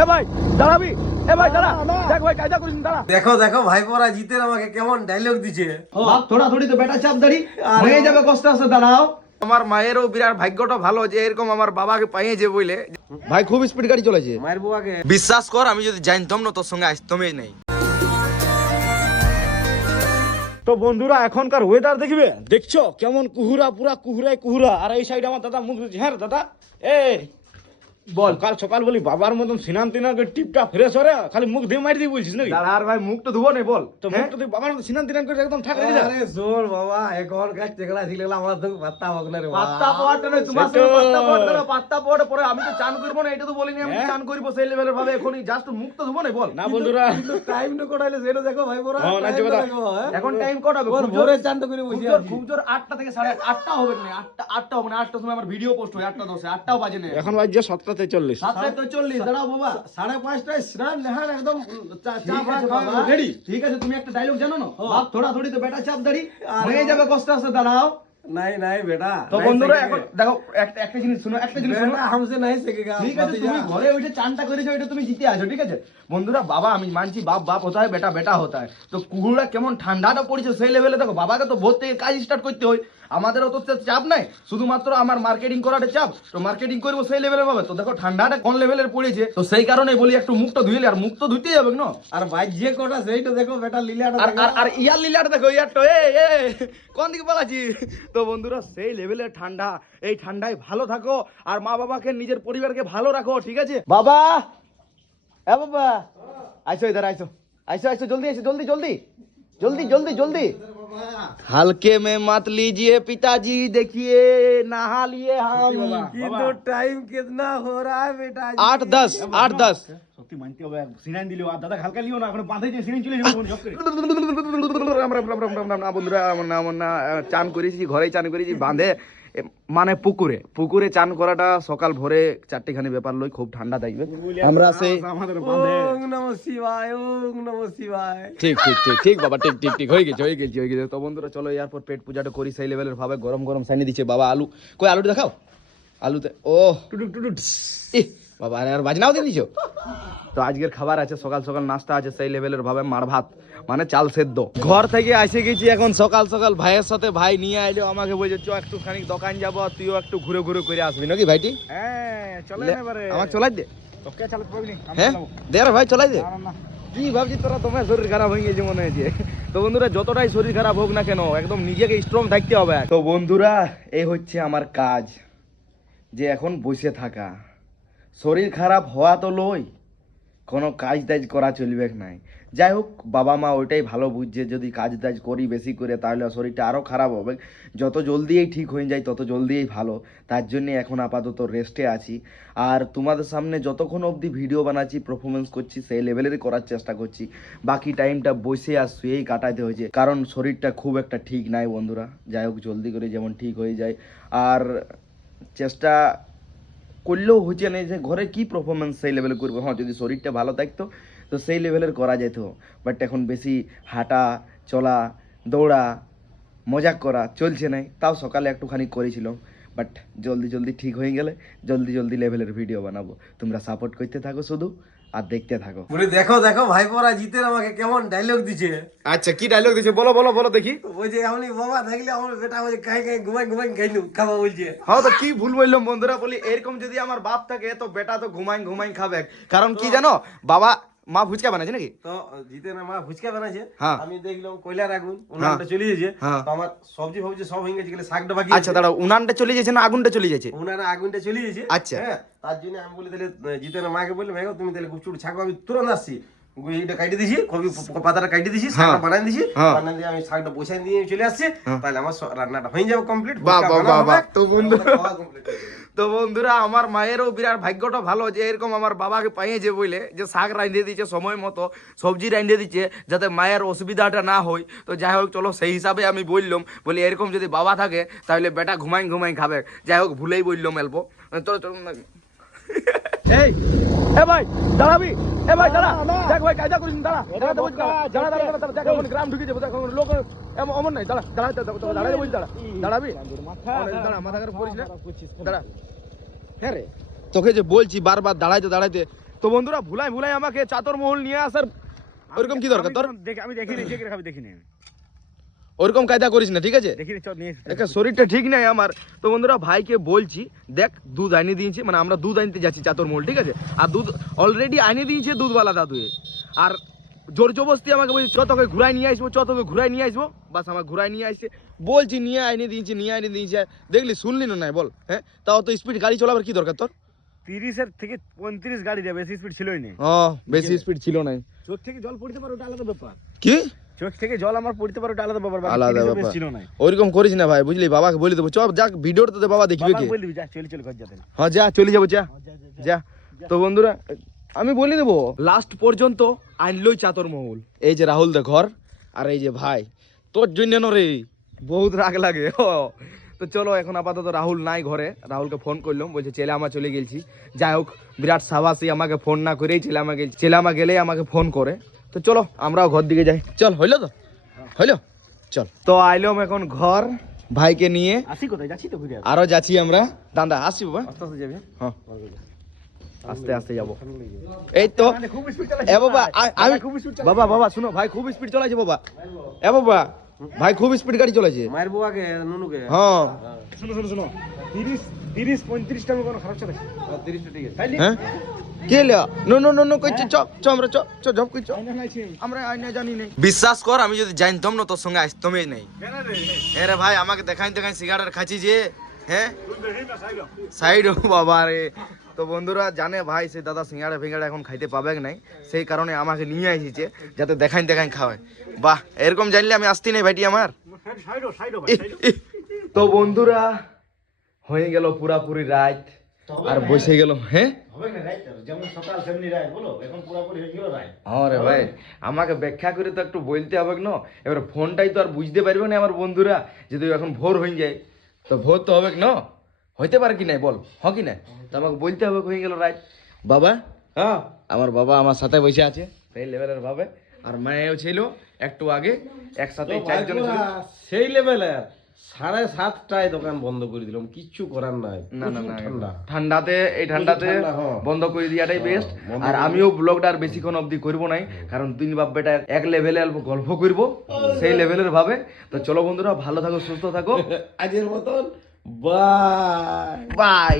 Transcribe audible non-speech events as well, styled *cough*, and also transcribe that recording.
এ ভাই দাঁড়াবি? এ ভাই দাঁড়া। দেখ ভাই কায়দা করিস দাঁড়া। দেখো দেখো ভাইপোরা জিতের আমাকে কেমন ডায়লগ দিছে। বাপ থোড়া থোড়ি তো বেটা চাপ দাঁড়ি। হয়ে যাবে কষ্ট আছে দাঁড়াও। আমার মায়েরও বিরাট ভাগ্যটা ভালো যে এরকম আমার বাবাকে পাইয়েছে বলে ভাই খুব স্পিড গাড়ি চলেছে। মায়ের বুয়াকে। বিশ্বাস কর আমি যদি জানতাম না তোর সঙ্গে আসতামই নেই। তো বন্ধুরা এখনকার ওয়েদার দেখবে? দেখছ? কেমন কুহুরা পুরা কুহুরাই কুহুরা। আর এই সাইড আমার দাদা মুখ হ্যাঁ দাদা? এ বল। কাল সকাল বলি বাবার মতন সিনান তিনান টিপটা ফ্রেশ হরে খালি মুখ দিয়ে মারি দিয়ে বলছিস নাকি? আর ভাই মুখ তো ধুবো না বল। তো হ্যাঁ? মুখ তো বাবার মতন সিনান তিনান করে একদম ঠাক দিলা। আরে জোর বাবা এখন কাজ চেকলা ছিলেলা আমরা তো পাত্তা বকলে রে পাত্তা পড়তে না তোমার সাথে পাত্তা পড়তে না পাত্তা পড়ে পরে আমি তো চান করব না এটা তো বলিনি আমি হ্যাঁ? চান করব সেই লেভেলের ভাবে এখন জাস্ট মুখ তো ধুবো না বল। না বন্ধুরা। টাইম তো কোটাইলে সেটা দেখো ভাই বড় হ্যাঁ, এখন টাইম কোটাবে খুব ভোরে চান তো করে বসে খুব জোর 8টা থেকে 8:30 8টা হবে না 8টা 8টা হবে না 8টার সময় আমার ভিডিও পোস্ট হয় 8টা 10 8টাও বাজে না। এখন বাজে 7টা সাথে চল্লিশ। চল্লিশ। দাঁড়াও বাবা সাড়ে পাঁচটায় স্নান নেহান একদম ঠিক আছে তুমি একটা ডায়লগ জানো না? বেটা চাপ দাঁড়ি। যাবে কষ্ট আছে দাঁড়াও। কেমন ঠান্ডাটা পড়েছে সেই লেভেলে দেখো বাবাকে তো ভোর থেকে কাজ স্টার্ট করতে হয়। আমাদের অত চাপ নাই শুধুমাত্র আমার মার্কেটিং করাটা চাপ। তো মার্কেটিং করব সেই লেভেলে ভাবে। তো দেখো ঠান্ডাটা কোন লেভেলের পড়েছে? তো সেই কারণে বলি একটু মুখটা ধুইলে আর মুখ তো ধুইতে যাবে না? আর ভাই যে কটা সেইটা দেখো বেটা লিলাটা আর আর ইয়ার লিলাটা দেখো ইয়ারটা এ কোন দিকে বলাছি তো বন্ধুরা সেই লেভেলের ঠান্ডা এই ঠান্ডায় ভালো থাকো আর মা বাবাকে নিজের পরিবারকে ভালো রাখো ঠিক আছে বাবা এ বাবা আইসো ইধার আইসো আইসো আইসো জলদি আইসো জলদি জলদি জলদি জলদি জলদি हल्के में मत लीजिए पिताजी देखिए नहा लिए हम কিন্তু টাইম कितना हो रहा है बेटा आठ दस आठ दस সত্যি মানতে হবে সিনান দিলেও আর দাদা হালকা লিও না এখন বাঁধে যে সিনান চলে যাবে ঝপ করে। রাম রাম রাম রাম রাম রাম না বন্ধুরা আমার না আমার না চান করেছি ঘরেই চান করেছি বাঁধে মানে পুকুরে পুকুরে চান করাটা সকাল ভোরে চারটে খানি ব্যাপার লই খুব ঠান্ডা থাকবে আমরা সেই ঠিক ঠিক ঠিক ঠিক বাবা ঠিক ঠিক ঠিক হয়ে গেছে হয়ে গেছে হয়ে গেছে। তো বন্ধুরা চলো এরপর পেট পূজাটা করি সেই লেভেলের ভাবে গরম গরম সাইনি দিচ্ছে বাবা আলু। কই আলুটা দেখাও? আলুতে ও। টুটুক টুটুক বাবা আরে বাজনাও দিয়ে দিছো? তো আজকের খাবার আছে সকাল সকাল নাস্তা আছে সেই লেভেলের ভাবে মার ভাত মানে চাল সেদ্ধ। ঘর থেকে এসে গেছি এখন সকাল সকাল ভাইয়ের সাথে ভাই নিয়ে আইলো আমাকে বলছে চ একটুখানি দোকান যাব তুইও একটু ঘুরে ঘুরে করে আসবি নাকি ভাইটি? হ্যাঁ চলে এবারে। আমার চলাই দে। তোকে চালাতে পারবি হ্যাঁ? দে রে ভাই চলাই দে। কি ভাবছি তোরা? তোমার শরীর খারাপ হয়ে গেছে মনে হয়েছে। তো বন্ধুরা যতটাই শরীর খারাপ হোক না কেন একদম নিজেকে স্ট্রং থাকতে হবে। তো বন্ধুরা এই হচ্ছে আমার কাজ যে এখন বসে থাকা। শরীর খারাপ হওয়া তো লই, কোনো কাজ টাজ করা চলবে নাই। যাই হোক, বাবা মা ওইটাই ভালো বুঝছে, যদি কাজ টাজ করি বেশি করে, তাহলে শরীরটা আরও খারাপ হবে। যত জলদি এই ঠিক হয়ে যায়, তত জলদিই ভালো। তার জন্যে এখন আপাতত রেস্টে আছি। আর তোমাদের সামনে যতক্ষণ অবধি ভিডিও বানাচ্ছি পারফরমেন্স করছি, সেই লেভেলেরই করার চেষ্টা করছি। বাকি টাইমটা বসে আর শুয়েই কাটাতে হয়েছে। কারণ শরীরটা খুব একটা ঠিক নাই বন্ধুরা। যাই হোক, জলদি করে যেমন ঠিক হয়ে যায়। আর চেষ্টা করলেও হচ্ছে না যে ঘরে কি পারফরমেন্স সেই লেভেলে করব? হ্যাঁ যদি শরীরটা ভালো থাকতো, তো সেই লেভেলের করা যেত। বাট এখন বেশি হাঁটা, চলা, দৌড়া, মজা করা চলছে নাই, তাও সকালে একটুখানি করেছিলাম। বাট জলদি জলদি ঠিক হয়ে গেলে জলদি জলদি লেভেলের ভিডিও বানাবো। তোমরা সাপোর্ট করতে থাকো শুধু। আর দেখতে থাকো। বলে দেখো দেখো ভাই পড়া জিতের আমাকে কেমন ডায়লগ দিছে? আচ্ছা কি ডায়লগ দিছে? বলো বলো বলো দেখি। ওই যে আমি বাবা থাকলে আমার বেটা ওই কাই কাই ঘুমাই ঘুমাই খাইলু খাবা বলছে। হ্যাঁ তো কি ভুল বললাম বন্ধুরা বলি এরকম যদি আমার বাপ থাকে তো বেটা তো ঘুমাই ঘুমাই খাবে। কারণ কি জানো? বাবা মা ফুচকা বানাইছে নাকি? তো না মা ফুচকা বানাইছে। হ্যাঁ। আমি দেখলাম কয়লার আগুন উনানটা চলে গেছে। হ্যাঁ। তো আমার সবজি ফবজি সব হয়ে গেছে গেলে শাকটা বাকি আচ্ছা দাঁড়াও উনানটা চলে যাচ্ছে না আগুনটা চলে যাচ্ছে উনার আগুনটা চলে গেছে। আচ্ছা। হ্যাঁ তার জন্য আমি বলি তাহলে না মাকে বললাম ভাই তুমি তাহলে গুপচুপ ছাকো আমি তুরন্ত আসছি। এইটা কাটি দিছি কবি পাতাটা কাটি দিছি শাকটা বানাই দিছি হ্যাঁ। বানাই দিয়ে আমি শাকটা বসাই দিয়ে চলে আসছি। তাহলে আমার রান্নাটা হয়ে যাবে কমপ্লিট বাহ, বাহ, বাহ, বাহ। তো বন্ধু- তো বন্ধুরা আমার মায়েরও বিরাট ভাগ্যটা ভালো যে এরকম আমার বাবাকে পাইয়েছে বলে যে শাক রাঁধিয়ে দিচ্ছে সময় মতো সবজি রাঁধিয়ে দিচ্ছে যাতে মায়ের অসুবিধাটা না হয়। তো যাই হোক চলো সেই হিসাবে আমি বললাম বলি এরকম যদি বাবা থাকে তাহলে বেটা ঘুমাই ঘুমাই খাবে। যাই হোক ভুলেই বললাম এলবো। তো। এই এ ভাই দাঁড়াবি? এ ভাই দাঁড়া। দেখ ভাই কায়দা করিস দাঁড়া। দাঁড়া দাঁড়া দাঁড়া দাঁড়া দাঁড়া, দেখ এখন গ্রাম ঢুকে যাব দেখ লোক এমন অমন নাই। দাঁড়া দাঁড়া দাঁড়া দাঁড়া বলছি দাঁড়া। দাঁড়াবি? দাঁড়া মাথা করে পড়িস না। দাঁড়া। হ্যাঁ রে তোকে যে বলছি বারবার দাঁড়াইতে দাঁড়াইতে তো বন্ধুরা ভুলাই ভুলাই আমাকে চাতর মহল নিয়ে আসার ওরকম কি দরকার? তোর আমি দেখি- আমি দেখিনি আমি। দেখিনি ওরকম কায়দা করিস না ঠিক আছে? একটা শরীরটা ঠিক নাই আমার। তো বন্ধুরা ভাইকে বলছি দেখ দুধ আনিয়ে দিয়েছি মানে আমরা দুধ আনতে যাচ্ছি চাতর মহল ঠিক আছে? আর দুধ অলরেডি আনিয়ে দিয়েছে দুধওয়ালা দাদুয়ে। আর জোর জবস্তি আমাকে বলছি চ তোকে ঘুরাই নিয়ে আসব চ তোকে ঘুরাই নিয়ে আসব। বাস আমার ঘুরাই নিয়ে আসছে। বলছি নিয়ে আইনে দিয়েছি নিয়ে আইনে দিয়েছি। দেখলি শুনলি না নাই বল হ্যাঁ? তাও তো স্পিড গাড়ি চলাবার কি দরকার তোর? তিরিশের থেকে পঁয়ত্রিশ গাড়ি যাবে বেশি স্পিড ছিলই না। ও বেশি স্পিড ছিল না চোখ থেকে জল পড়তে পারে ওটা আলাদা ব্যাপার। কি? চোখ থেকে জল আমার পড়তে পারে ওটা আলাদা ব্যাপার আলাদা ব্যাপার। ছিল না ওইরকম করিস না ভাই বুঝলি? বাবাকে বলে দেবো চল যাক ভিডিওটা তো বাবা দেখবে কি। বলে দিবি যা চলে চলে ঘর যাতে হ্যাঁ যা চলে যাব যা। যা তো বন্ধুরা আমি বলে দেবো লাস্ট পর্যন্ত আনলোই চাতর মহল। এই যে রাহুল দে ঘর আর এই যে ভাই তোর জন্য ন রে বহুত রাগ লাগে তো চলো এখন আপাতত রাহুল নাই ঘরে রাহুলকে ফোন করলাম বলছে ছেলে আমার চলে গেছি যাই হোক বিরাট সাবাসী আমাকে ফোন না করেই ছেলে আমাকে ছেলে আমা গেলেই আমাকে ফোন করে। তো চলো আমরাও ঘর দিকে যাই। চল হইল তো? হইল? চল। তো আইলাম এখন ঘর ভাইকে নিয়ে। আসি কোথায়? যাচ্ছি তো ঘুরে আরও যাচ্ছি আমরা। দান্দা আসি বাবা? আস্তে আস্তে যাবে হ্যাঁ? আস্তে আস্তে যাব। এই তো। খুব স্পিড এ বাবা আমি বাবা বাবা শুনো ভাই খুব স্পিড চালাইছে বাবা। এ বাবা ভাই খুব স্পিড গাড়ি চলেছে মারবো আগে নুনুকে। হ্যাঁ। শুনো শুনো শুনো। তিরিশ কোনো ঠিক আছে হ্যাঁ? বিশ্বাস কর আমি যদি জানতাম না তোর সঙ্গে আসতামই নাই। হ্যাঁ রে ভাই আমাকে দেখাই দেখাই সিগারেট খাচ্ছি যে হ্যাঁ? তুই সাইড বাবা রে। তো বন্ধুরা জানে ভাই সে দাদা সিঙ্গাড়া ফিঙ্গাড়া এখন খাইতে পাবে নাই? সেই কারণে আমাকে নিয়ে আসিছে যাতে দেখাই দেখাই খাওয়ায়। বাহ এরকম জানলে আমি আসতি নাই ভাইটি আমার। তো বন্ধুরা হয়ে গেল পুরাপুরি রাত। আর বসে গেল হ্যাঁ? ভাই আমাকে ব্যাখ্যা করে তো একটু বলতে হবে না? এবার ফোনটাই তো আর বুঝতে পারবে না আমার বন্ধুরা যদি এখন ভোর হয়ে যায়। তো ভোর তো হবে না? হইতে পারে কি নাই বল। হ কি না তো আমাকে বলতে হবে হয়ে গেল বাবা হ্যাঁ? আমার বাবা আমার সাথে বসে আছে সেই লেভেলের ভাবে। আর মায়েও ছিল একটু আগে একসাথে চারজন সেই লেভেলের সাড়ে সাতটায় দোকান বন্ধ করে দিলাম কিচ্ছু করার নাই। না না ঠান্ডা। ঠান্ডাতে এই ঠান্ডাতে হ্যাঁ। বন্ধ করে দিয়াটাই বেস্ট আর আমিও ব্লগটা আর বেশিক্ষণ অবধি করব নাই কারণ তিন বাপ বেটা এক লেভেলে অল্প গল্প করব সেই লেভেলের ভাবে। তো চলো বন্ধুরা ভালো থাকো সুস্থ থাকো। *laughs* আজের মতন বাই বাই